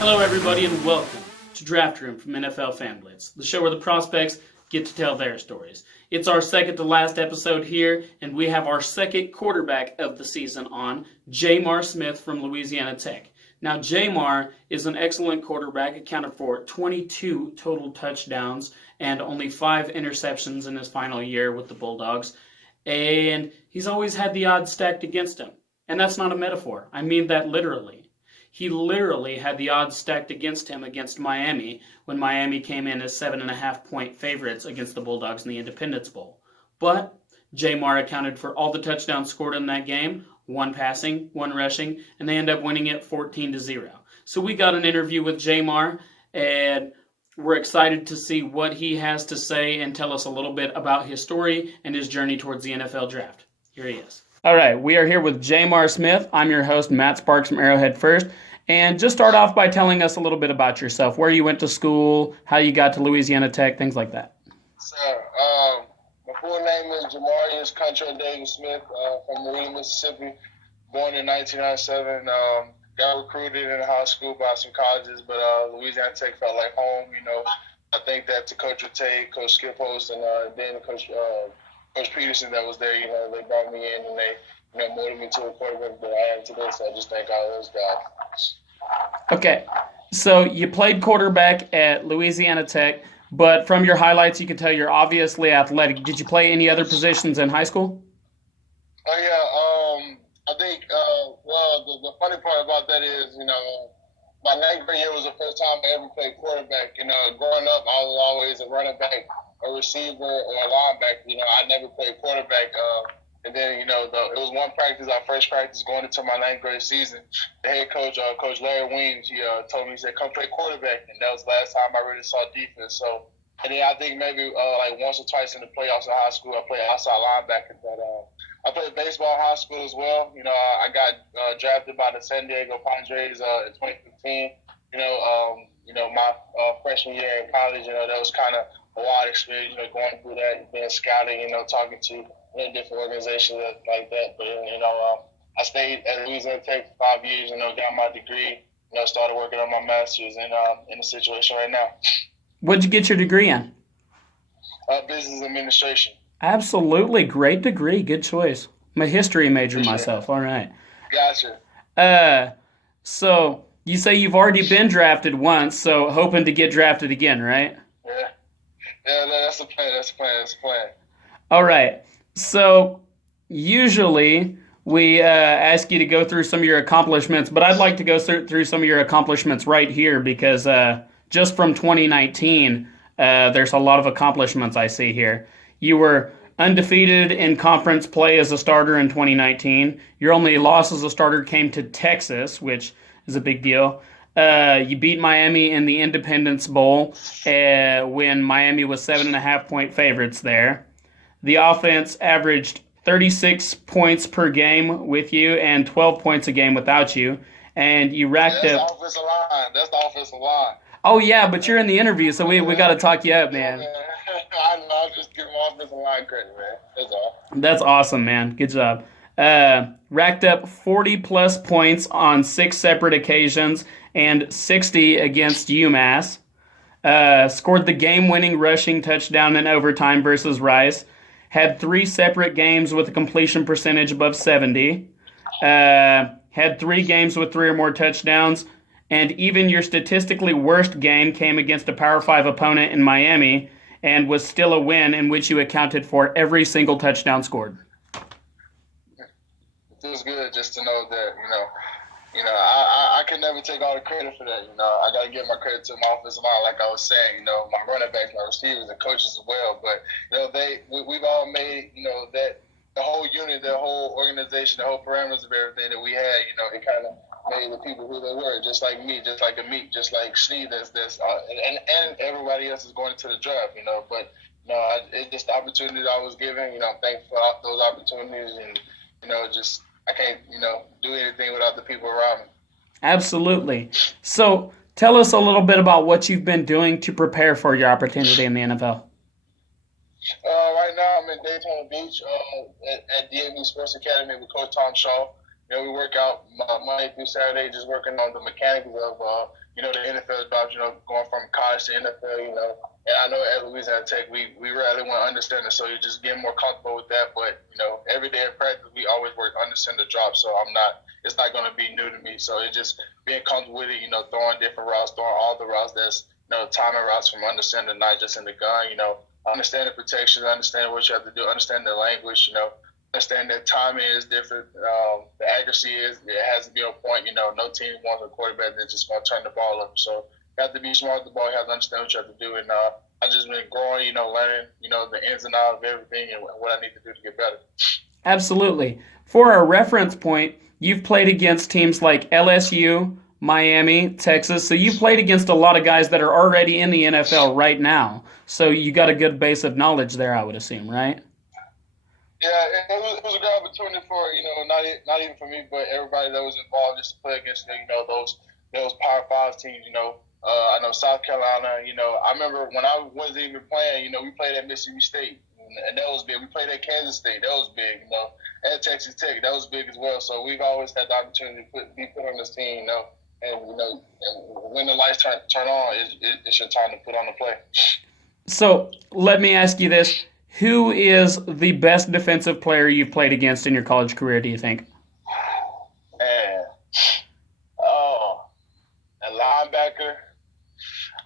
Hello, everybody, and welcome to Draft Room from NFL Fan Blitz, the show where the prospects get to tell their stories. It's our second to last episode here, and we have our second quarterback of the season on, Jmar Smith from Louisiana Tech. Now, Jmar is an excellent quarterback, accounted for 22 total touchdowns and only 5 interceptions in his final year with the Bulldogs, and he's always had the odds stacked against him. And that's not a metaphor. I mean that literally. He literally had the odds stacked against him against Miami when Miami came in as 7.5-point favorites against the Bulldogs in the Independence Bowl. But Jmar accounted for all the touchdowns scored in that game, 1 passing, 1 rushing, and they end up winning it 14-0. So we got an interview with Jmar, and we're excited to see what he has to say and tell us a little bit about his story and his journey towards the NFL draft. Here he is. All right, we are here with Jmar Smith. I'm your host, Matt Sparks from Arrowhead First. And just start off by telling us a little bit about yourself, where you went to school, how you got to Louisiana Tech, things like that. Sir, my full name is Jmar Contrell Davis Smith from Marine, Mississippi, born in 1997. Got recruited in high school by some colleges, but Louisiana Tech felt like home. You know, I think that to Coach Rattay, Coach Skip Host, and then Coach Peterson that was there, you know, they brought me in and they, you know, molded me to a quarterback that I am today. So I just thank all those guys. Okay, so you played quarterback at Louisiana Tech, but from your highlights, you can tell you're obviously athletic. Did you play any other positions in high school? Oh, yeah. I think, the funny part about that is, you know, my 9th grade year was the first time I ever played quarterback. You know, growing up, I was always a running back, a receiver, or a linebacker. You know, I never played quarterback. And then, you know, it was one practice, our first practice going into my 9th grade season. The head coach, Coach Larry Weems, he told me, he said, come play quarterback. And that was the last time I really saw defense. So, and then I think maybe like once or twice in the playoffs in high school, I played outside linebacker. But I played baseball in high school as well. You know, I got drafted by the San Diego Padres in 2015. You know, my freshman year in college, you know, that was kind of a wild experience, you know, going through that, being scouting, you know, talking to different organizations like that. But, you know, I stayed at Louisiana Tech for 5 years, you know, got my degree, you know, started working on my master's in the situation right now. What'd you get your degree in? Business administration. Absolutely. Great degree. Good choice. I'm a history major myself. All right. Gotcha. So you say you've already been drafted once, so hoping to get drafted again, right? Yeah, that's the plan. All right. So usually we ask you to go through some of your accomplishments, but I'd like to go through some of your accomplishments right here because just from 2019, there's a lot of accomplishments I see here. You were undefeated in conference play as a starter in 2019. Your only loss as a starter came to Texas, which is a big deal. You beat Miami in the Independence Bowl when Miami was 7.5 point favorites there. The offense averaged 36 points per game with you and 12 points a game without you. And you racked That's up. the offensive line. That's the offensive line. Oh, yeah, but you're in the interview, so we got to talk you up, man. I know. I'm just giving my offensive line credit, man. That's all. That's awesome, man. Good job. Racked up 40-plus points on 6 separate occasions and 60 against UMass. Scored the game-winning rushing touchdown in overtime versus Rice. Had 3 separate games with a completion percentage above 70. Had 3 games with 3 or more touchdowns. And even your statistically worst game came against a Power 5 opponent in Miami and was still a win in which you accounted for every single touchdown scored. It feels good just to know that, I can never take all the credit for that. I got to give my credit to my offensive line, like I was saying. My running backs, my receivers, and coaches as well. But we've all made that the whole unit, the whole organization, the whole parameters of everything that we had. It kind of made the people who they were, just like me, just like Amit, just like Sneed. And everybody else is going into the draft. But it's just the opportunity that I was given. I'm thankful for those opportunities, and just. I can't, do anything without the people around me. Absolutely. So tell us a little bit about what you've been doing to prepare for your opportunity in the NFL. Right now, I'm in Daytona Beach at DMV Sports Academy with Coach Tom Shaw. We work out Monday through Saturday, just working on the mechanics of, the NFL jobs, going from college to NFL, And I know at Louisiana Tech, we really want to understand it, so you're just getting more comfortable with that. But, every day at practice, we always work to understand the job, so it's not going to be new to me. So it's just being comfortable with it, throwing different routes, throwing all the routes that's, timing routes from understanding, not just in the gun, understanding protection, understanding what you have to do, understanding the language, understand that timing is different. The accuracy it has to be on point. No team wants a quarterback that's just going to turn the ball up. So you have to be smart with the ball. You have to understand what you have to do. And I've just been growing, learning, the ins and outs of everything and what I need to do to get better. Absolutely. For a reference point, you've played against teams like LSU, Miami, Texas. So you've played against a lot of guys that are already in the NFL right now. So you got a good base of knowledge there, I would assume, right? Yeah, it was a good opportunity for not even for me, but everybody that was involved just to play against those Power 5 teams. I know South Carolina. I remember when I wasn't even playing. We played at Mississippi State, and that was big. We played at Kansas State, that was big. At Texas Tech, that was big as well. So we've always had the opportunity to be put on this team. And when the lights turn on, it's your time to put on the play. So let me ask you this. Who is the best defensive player you've played against in your college career, do you think? Man. A linebacker.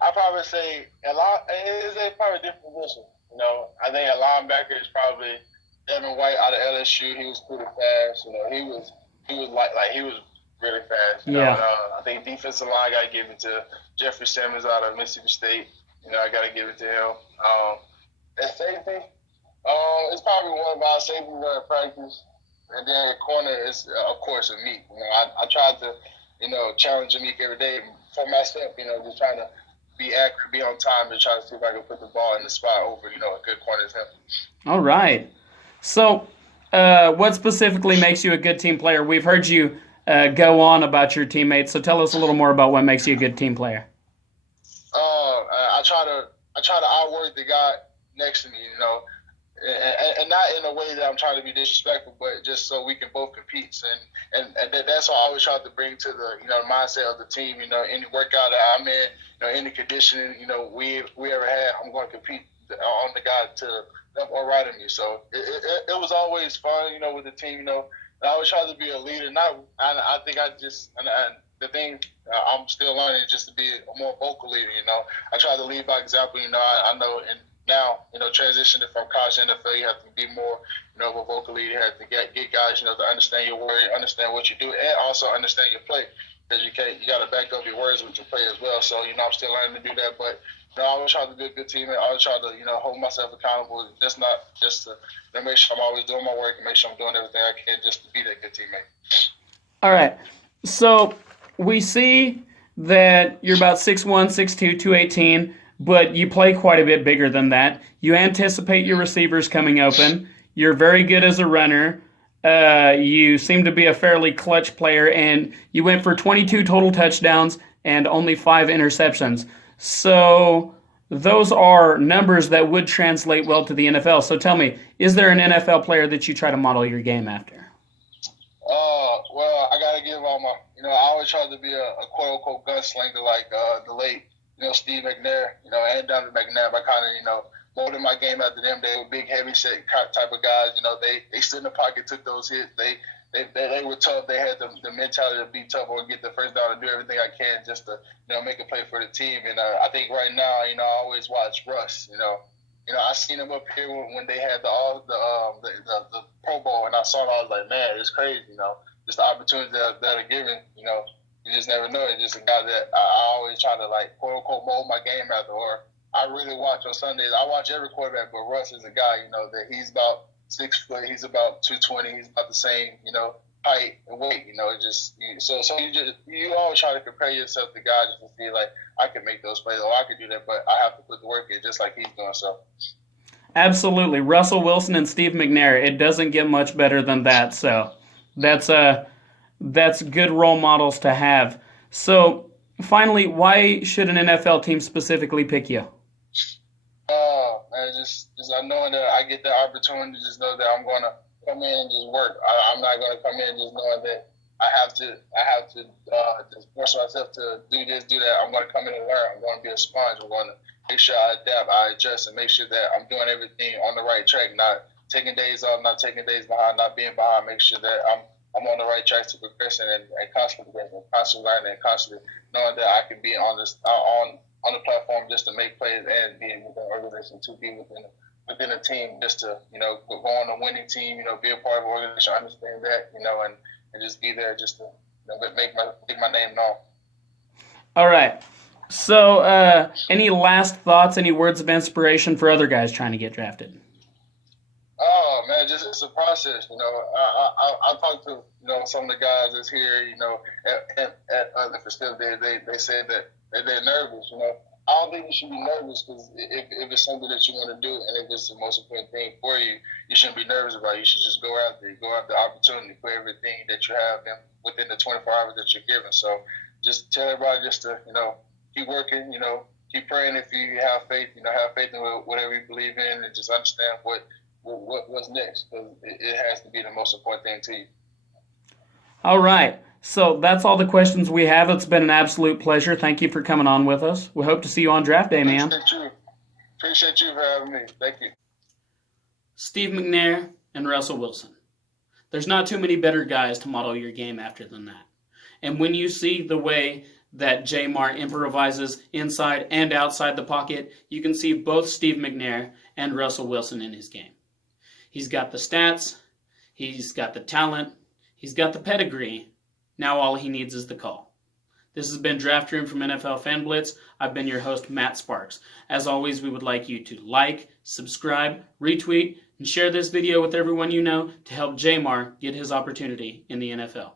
I'd probably say it's probably a different position. I think a linebacker is probably Devin White out of LSU. He was pretty fast. He was he was really fast. I think defensive line, I got to give it to Jeffrey Simmons out of Mississippi State. I got to give it to him. At safety, it's probably one of our safeties at practice. And then at corner is, of course, Amit. I tried to, challenge Amit every day for myself, just trying to be accurate, be on time, and try to see if I can put the ball in the spot over, a good corner as him. All right. So what specifically makes you a good team player? We've heard you go on about your teammates, so tell us a little more about what makes you a good team player. I try to outwork the guy next to me, and not in a way that I'm trying to be disrespectful, but just so we can both compete. And that's what I always try to bring to the mindset of the team. Any workout that I'm in, any conditioning we ever had, I'm going to compete on the guy to left or right of me. So it was always fun, with the team. And I always try to be a leader. I think the thing I'm still learning is just to be a more vocal leader. I try to lead by example. I know and. Now, transitioning from college to NFL, you have to be more, of a vocal leader. You have to get guys, to understand your word, understand what you do, and also understand your play. Because you got to back up your words with your play as well. So, I'm still learning to do that. But, I always try to be a good teammate. I always try to, hold myself accountable. Just to make sure I'm always doing my work and make sure I'm doing everything I can just to be that good teammate. All right. So we see that you're about 6'1", 6'2", 218, but you play quite a bit bigger than that. You anticipate your receivers coming open. You're very good as a runner. You seem to be a fairly clutch player, and you went for 22 total touchdowns and only 5 interceptions. So those are numbers that would translate well to the NFL. So tell me, is there an NFL player that you try to model your game after? Well, I gotta give all my, I always tried to be a quote unquote gunslinger like the late, Steve McNair, and Donovan McNabb. I kind of, molded my game after them. They were big, heavy set type of guys. They stood in the pocket, took those hits. They were tough. They had the mentality to be tough or get the first down and do everything I can just to, make a play for the team. And I think right now, I always watch Russ. I seen him up here when they had the Pro Bowl, and I saw it. I was like, man, it's crazy. Just the opportunities that are given. You just never know. It's just a guy that I always try to like quote unquote mold my game after. Or I really watch on Sundays. I watch every quarterback, but Russ is a guy. That he's about 6 foot. He's about 220. He's about the same. Height and weight. You always try to compare yourself to guys just to see like I can make those plays or I can do that, but I have to put the work in just like he's doing. So. Absolutely, Russell Wilson and Steve McNair. It doesn't get much better than that. So that's good role models to have. So finally, why should an NFL team specifically pick you? Man, just knowing that I get the opportunity, just know that I'm gonna come in and just work. I'm not gonna come in just knowing that I have to just force myself to do this, do that. I'm gonna come in and learn. I'm gonna be a sponge. I'm gonna make sure I adapt, I adjust, and make sure that I'm doing everything on the right track, not taking days off, not taking days behind, not being behind. Make sure that I'm on the right track to progressing and constantly progressing, constantly learning, and constantly knowing that I can be on the platform just to make plays and be within an organization, to be within a team, just to go on a winning team, be a part of an organization, understand that, and just be there, just to make my name known. All right. So, any last thoughts, any words of inspiration for other guys trying to get drafted? Oh man, just it's a process. I talked to some of the guys that's here. At other facilities, they say that they're nervous. I don't think you should be nervous because if it's something that you want to do and if it's the most important thing for you, you shouldn't be nervous about it. You should just go out there, go after the opportunity, put everything that you have within the 24 hours that you're given. So just tell everybody just to keep working. Keep praying if you have faith. Have faith in whatever you believe in, and just understand what's next, because it has to be the most important thing to you. All right. So that's all the questions we have. It's been an absolute pleasure. Thank you for coming on with us. We hope to see you on draft day, man. Appreciate you for having me. Thank you. Steve McNair and Russell Wilson. There's not too many better guys to model your game after than that. And when you see the way that Jmar improvises inside and outside the pocket, you can see both Steve McNair and Russell Wilson in his game. He's got the stats, he's got the talent, he's got the pedigree. Now all he needs is the call. This has been Draft Room from NFL Fan Blitz. I've been your host, Matt Sparks. As always, we would like you to like, subscribe, retweet, and share this video with everyone you know to help Jmar get his opportunity in the NFL.